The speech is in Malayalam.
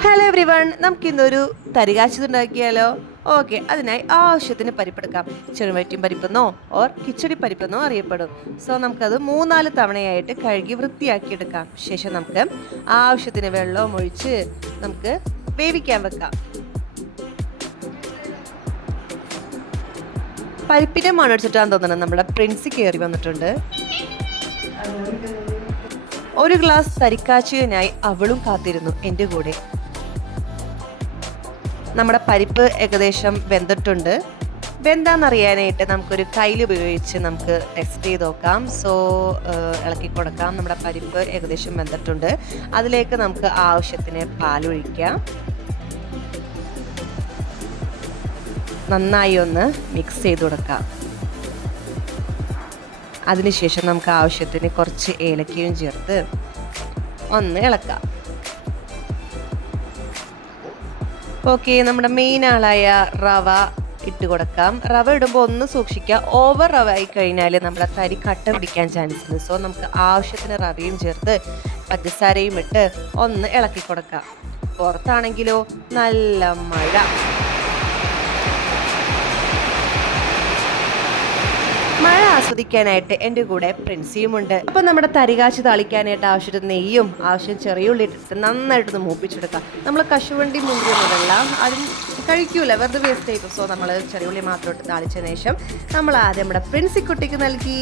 ഹലോ എവ്രി വൺ, നമുക്കിന്നൊരു തരികാച്ചത് ഉണ്ടാക്കിയാലോ? ഓക്കെ, അതിനായി ആവശ്യത്തിന് പരിപ്പെടുക്കാം. ചെറുവയറ്റും പരിപ്പെന്നോ ഓർ കിച്ചടി പരിപ്പെന്നോ അറിയപ്പെടും. സോ നമുക്കത് 3-4 തവണയായിട്ട് കഴുകി വൃത്തിയാക്കിയെടുക്കാം. ശേഷം നമുക്ക് ആവശ്യത്തിന് വെള്ളം ഒഴിച്ച് നമുക്ക് വേവിക്കാൻ വെക്കാം. പരിപ്പിനെ മണടിച്ചിട്ടാന്ന് തോന്നണം നമ്മുടെ പ്രിൻസി കയറി വന്നിട്ടുണ്ട്. ഒരു ഗ്ലാസ് തരിക്കാച്ചിയനായി അവളും കാത്തിരുന്നു എൻ്റെ കൂടെ. നമ്മുടെ പരിപ്പ് ഏകദേശം വെന്തിട്ടുണ്ട്. വെന്താന്നറിയാനായിട്ട് നമുക്കൊരു കയ്യിൽ ഉപയോഗിച്ച് നമുക്ക് ടെസ്റ്റ് ചെയ്ത് നോക്കാം. സോ ഇളക്കി കൊടുക്കാം. നമ്മുടെ പരിപ്പ് ഏകദേശം വെന്തിട്ടുണ്ട്. അതിലേക്ക് നമുക്ക് ആവശ്യത്തിന് പാലൊഴിക്കാം. നന്നായി ഒന്ന് മിക്സ് ചെയ്ത് കൊടുക്കാം. അതിനുശേഷം നമുക്ക് ആവശ്യത്തിന് കുറച്ച് ഏലക്കയും ചേർത്ത് ഒന്ന് ഇളക്കാം. ഓക്കെ, നമ്മുടെ മെയിൻ ആളായ റവ ഇട്ട് കൊടുക്കാം. റവ ഇടുമ്പോൾ ഒന്ന് സൂക്ഷിക്കുക, ഓവർ റവ ആയി കഴിഞ്ഞാൽ നമ്മുടെ തരി കട്ട പിടിക്കാൻ ചാൻസ് ഉണ്ട്. സോ നമുക്ക് ആവശ്യത്തിന് റവയും ചേർത്ത് പഞ്ചസാരയും ഇട്ട് ഒന്ന് ഇളക്കി കൊടുക്കാം. പുറത്താണെങ്കിലോ നല്ല മഴ. മഴ ആസ്വദിക്കാനായിട്ട് എൻ്റെ കൂടെ പ്രിൻസിയുമുണ്ട്. അപ്പം നമ്മുടെ തരികാച്ച് താളിക്കാനായിട്ട് ആവശ്യത്തിന് നെയ്യും ആവശ്യം ചെറിയ ഉള്ളി ഇട്ടിട്ട് നന്നായിട്ടൊന്ന് മൂപ്പിച്ചെടുക്കാം. നമ്മൾ കശുവണ്ടി മുന്തിരിയൊന്നുമല്ല, അതും കഴിക്കൂല, വെറുതെ വേസ്റ്റ് ആയിപ്പോൾ. സോ നമ്മൾ ചെറിയ ഉള്ളി മാത്രം ഇട്ട് താളിച്ചതിന് ശേഷം നമ്മൾ ആദ്യം നമ്മുടെ പ്രിൻസിക്കുട്ടിക്ക് നൽകി.